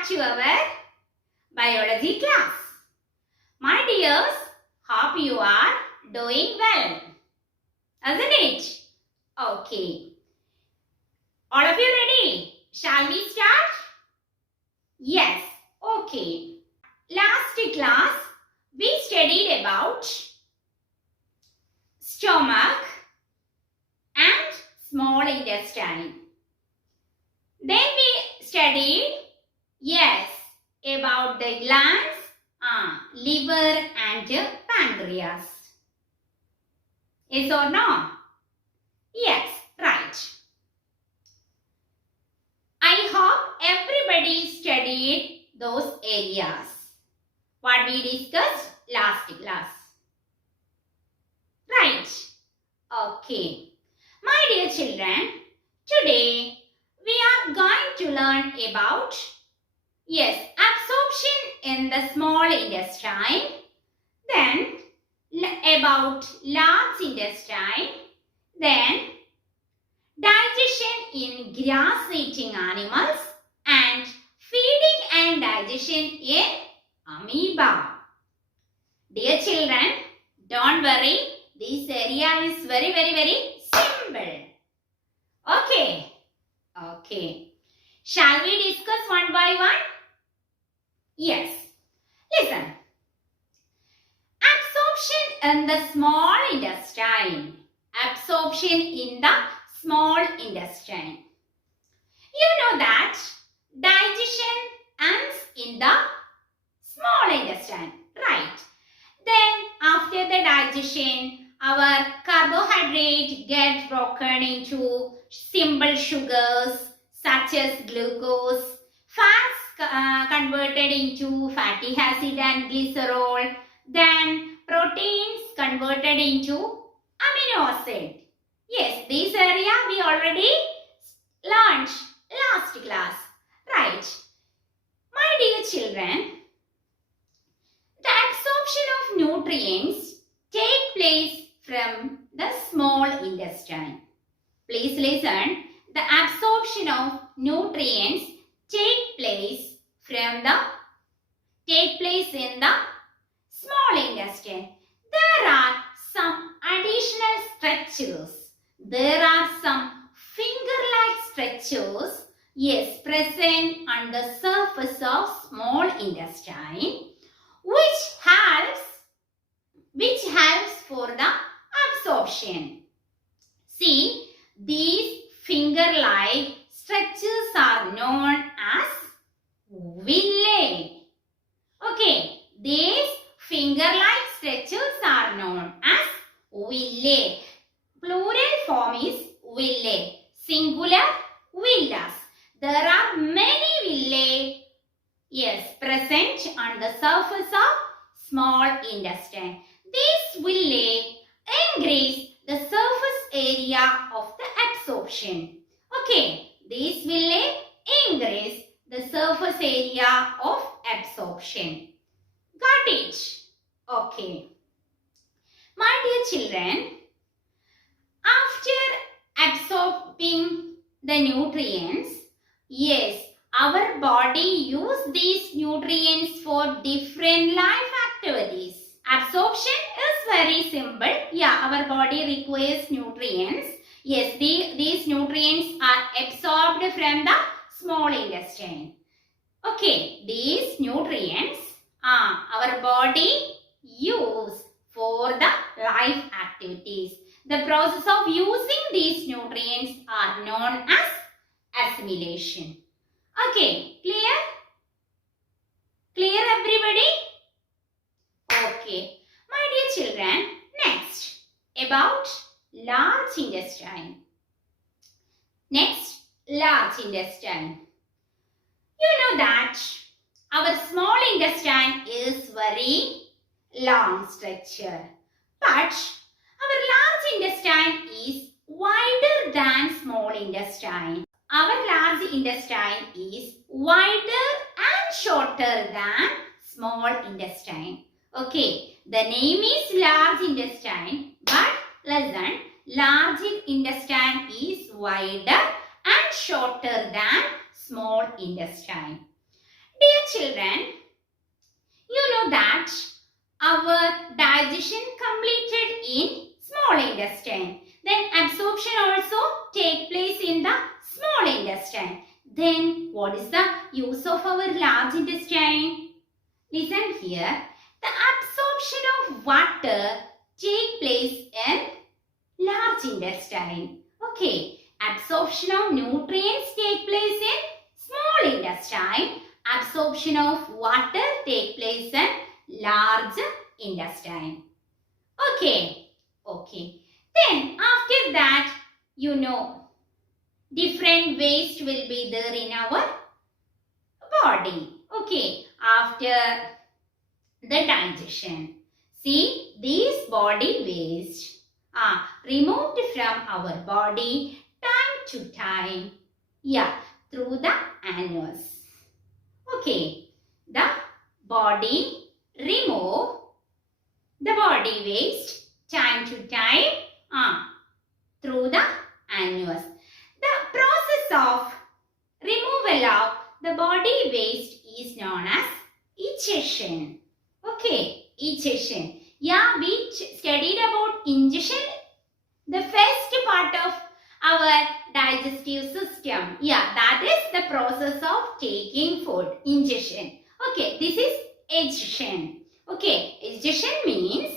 back to our biology class. My dears, hope you are doing well, isn't it? Okay. All of you ready? Shall we start? Yes. Okay. Last class, we studied about stomach and small intestine. Then we studied, yes, about the glands, liver and pancreas. Yes or no? Yes, right. I hope everybody studied those areas. What we discussed last class. Right. Okay. My dear children, today we are going to learn about, yes, absorption in the small intestine, then about large intestine, then digestion in grass-eating animals and feeding and digestion in amoeba. Dear children, don't worry, this area is very simple. Okay. Okay. Shall we discuss one by one? Yes. Listen. Absorption in the small intestine. Absorption in the small intestine. You know that digestion ends in the small intestine, right? Then after the digestion, our carbohydrate gets broken into simple sugars such as glucose, fats converted into fatty acid and glycerol, then proteins converted into amino acid. Yes, this area we already learned last class, right? My dear children, the absorption of nutrients take place from the small intestine. Please listen. The absorption of nutrients take place in the small intestine. There are some additional structures. There are some finger-like structures, yes, present on the surface of small intestine, which helps for the absorption. See, these finger-like structures are known as villi. Okay, these finger-like structures are known as villi. Plural form is villi. Singular, villas. There are many villi, yes, present on the surface of small intestine. These villi increase the surface area of the absorption. Okay, these villi increase the surface area of absorption. Got it? Okay. My dear children, after absorbing the nutrients, yes, our body uses these nutrients for different life activities. Absorption is very simple. Yeah, our body requires nutrients. Yes, these nutrients are absorbed from the small intestine. Okay, these nutrients our body use for the life activities. The process of using these nutrients are known as assimilation. Okay, clear? Clear everybody? Okay, my dear children, next about large intestine. Next, large intestine. You know that our small intestine is very long structure, but our large intestine is wider than small intestine. Our large intestine is wider and shorter than small intestine. Okay, the name is large intestine, but listen, large intestine is wider and shorter than small intestine. Dear children, you know that our digestion completed in small intestine. Then absorption also take place in the small intestine. Then what is the use of our large intestine? Listen here. The absorption of water take place in large intestine. Okay. Absorption of nutrients take place in small intestine. Absorption of water take place in large intestine. Okay. Okay. Then after that, you know, different waste will be there in our body. Okay. After the digestion. See, these body waste are removed from our body time to time. Yeah, through the anus. Okay, the body remove the body waste time to time through the anus. The process of removal of the body waste is known as egestion. Okay, egestion. Yeah, we studied about ingestion, the first part of our digestive system. Yeah, that is the process of taking food, ingestion. Okay, this is egestion. Okay, egestion means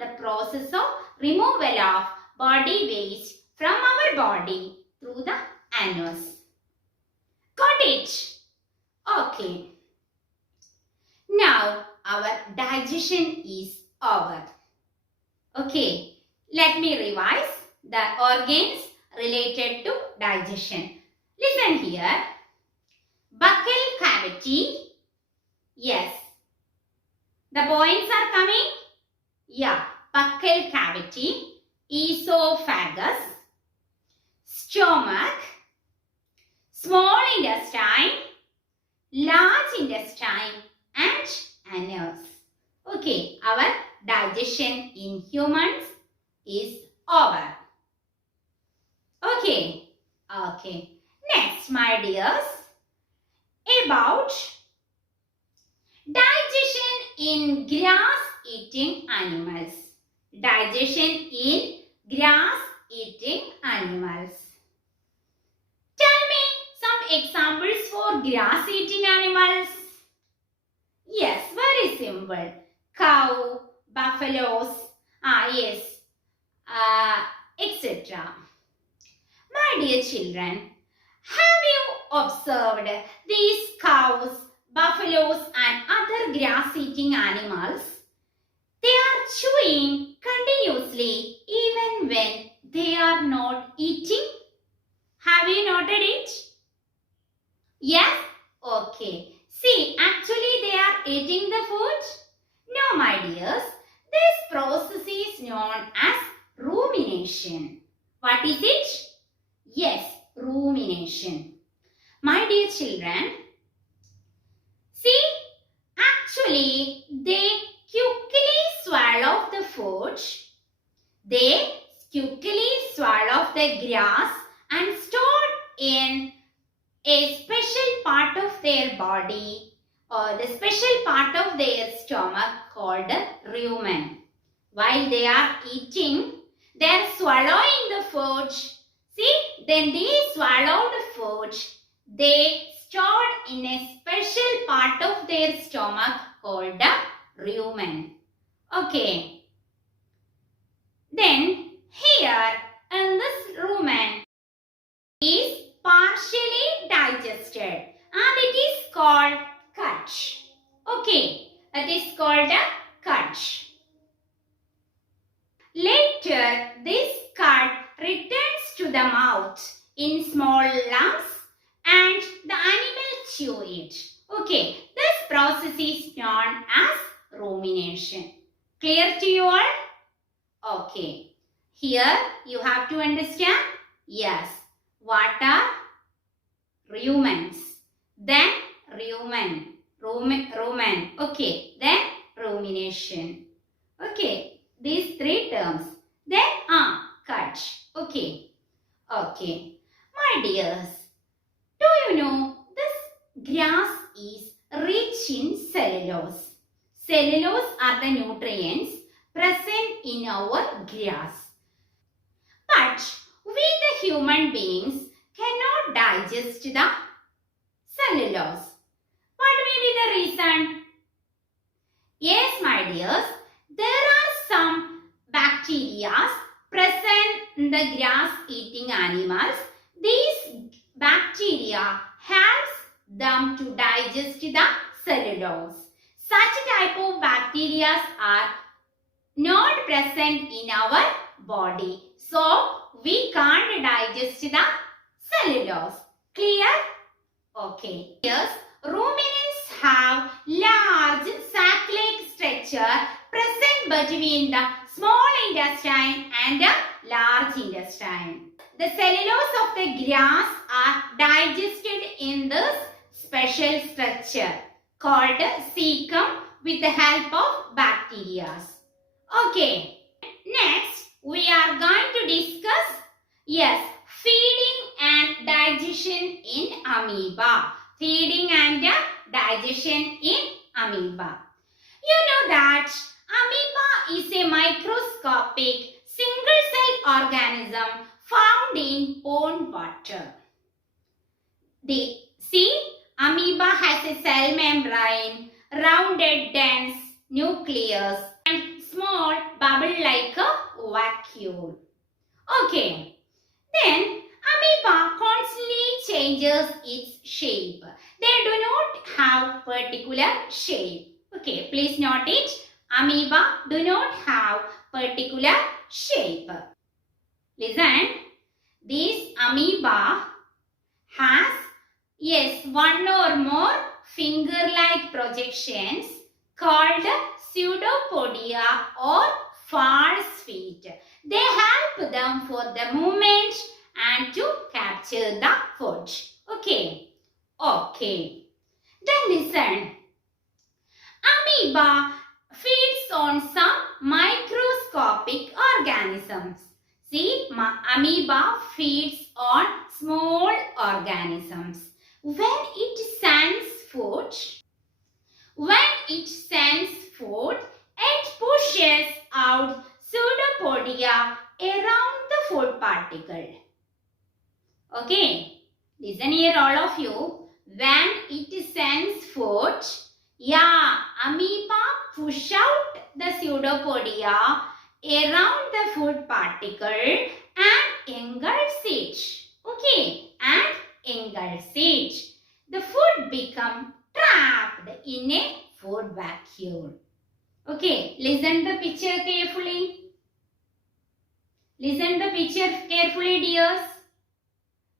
the process of removal of body waste from our body through the anus. Got it? Okay. Now, our digestion is over. Okay, let me revise the organs related to digestion. Listen here. Buccal cavity. Yes. The points are coming? Yeah. Buccal cavity, esophagus, stomach, small intestine, large intestine, and anus. Okay, our digestion in humans is over. Okay, okay. Next, my dears, about digestion in grass-eating animals. Digestion in grass-eating animals. Tell me some examples for grass-eating animals. Yes, very simple. Cow, buffaloes, yes, etc. My dear children, have you observed these cows, buffaloes and other grass-eating animals? They are chewing continuously even when they are not eating. Have you noted it? Yes? Okay. See, actually they are eating the food? No, my dears. This process is known as rumination. What is it? Yes, rumination. My dear children, see, actually they quickly swallow the food. They quickly swallow the grass and store in a special part of their body or the special part of their stomach called rumen. While they are eating, they are swallowing the food. See, then they swallow the food. They stored in a special part of their stomach called the rumen. Okay. Then here in this rumen is partially digested and it is called cut. Okay, it is called a cut. Later, this cut returns to the mouth in small lumps and the animal chew it. Okay, this process is known as rumination. Clear to you all? Okay. Here you have to understand. Yes. What are rumens? Then rumen. Okay. Then rumination. Okay. These three terms. Then cut. Okay. Okay. My dears, do you know this grass is rich in cellulose. Cellulose are the nutrients present in our grass. But we the human beings cannot digest the cellulose. What may be the reason? Yes, my dears, there are some bacteria present in the grass-eating animals. These bacteria helps them to digest the cellulose. Such type of bacteria are not present in our body. So, we can't digest the cellulose. Clear? Okay. Yes, ruminants have large sac-like structure present between the small intestine and the large intestine. The cellulose of the grass are digested in this special structure called cecum with the help of bacteria. Okay. Next, we are going to discuss, feeding and digestion in amoeba. Feeding and digestion in amoeba. You know that amoeba is a microscopic single-cell organism found in pond water. Amoeba has a cell membrane, rounded dense nucleus and small bubble-like a vacuole. Okay. Then amoeba constantly changes its shape. They do not have particular shape. Okay, please note it. Amoeba do not have particular shape. Listen, this amoeba has one or more finger-like projections called pseudopodia or false feet. They help them for the movement and to capture the food. Okay. Then listen. Amoeba feeds on some microscopic organisms. See, amoeba feeds on small organisms. When it sends food, it pushes out pseudopodia around the food particle. Okay, listen here all of you. When it sends food, amoeba push out the pseudopodia around the food particle and engulfs it. Okay, and engulfs it. The food becomes trapped in a food vacuole. Okay, listen the picture carefully. Listen the picture carefully, dears.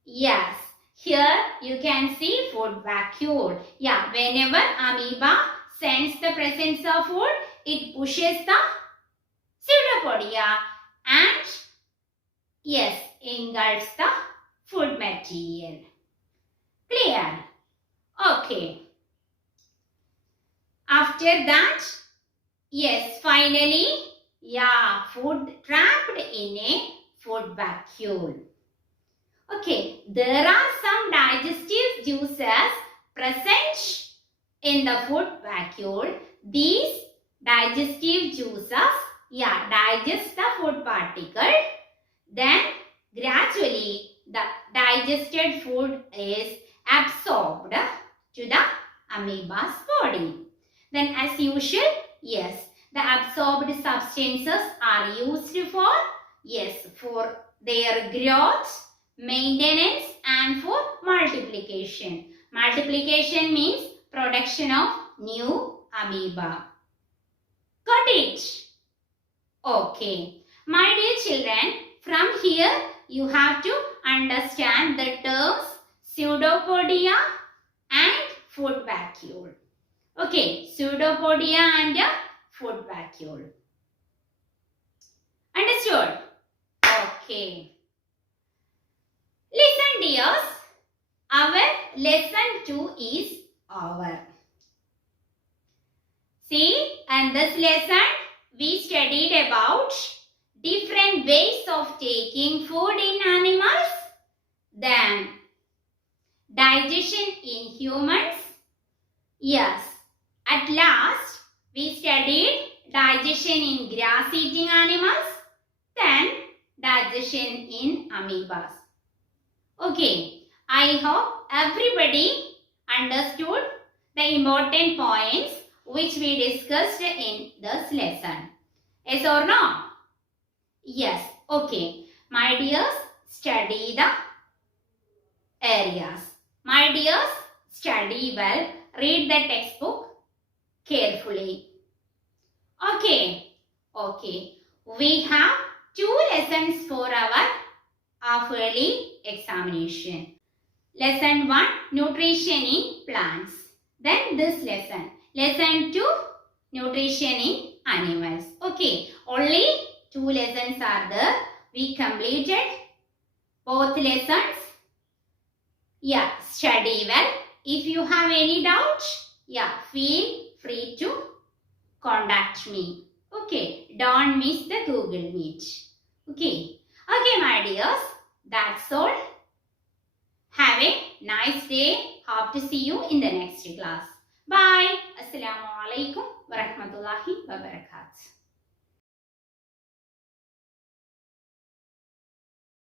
Yes, here you can see food vacuole. Whenever amoeba sense the presence of food, it pushes the pseudopodia and engulfs the food material. Clear? Okay. After that, finally, food trapped in a food vacuole. Okay, there are some digestive juices present in the food vacuole. These digestive juices, digest the food particle. Then gradually the digested food is absorbed to the amoeba's body. Then as usual, the absorbed substances are used for their growth, maintenance and for multiplication. Multiplication means production of new amoeba. Got it? Okay. My dear children, from here you have to understand the terms pseudopodia and food vacuole. Okay, pseudopodia and food vacuole. Understood? Okay. Listen dears, our lesson 2 is over. See, in this lesson we studied about different ways of taking food in animals, then digestion in humans, Yes. At last, we studied digestion in grass-eating animals, then digestion in amoebas. Okay, I hope everybody understood the important points which we discussed in this lesson. Yes or no? Yes. Okay. My dears, study the areas. My dears, study well. Read the textbook carefully. Okay. Okay. We have 2 lessons for our half-yearly examination. Lesson 1, nutrition in plants. Then this lesson. Lesson 2, nutrition in animals. Okay. Only 2 lessons are there. We completed both lessons. Yeah, study well. If you have any doubts, yeah, feel free to contact me. Okay, don't miss the Google Meet. Okay, okay, my dears, that's all. Have a nice day. Hope to see you in the next class. Bye. Assalamu alaikum wa rahmatullahi wa barakatuh.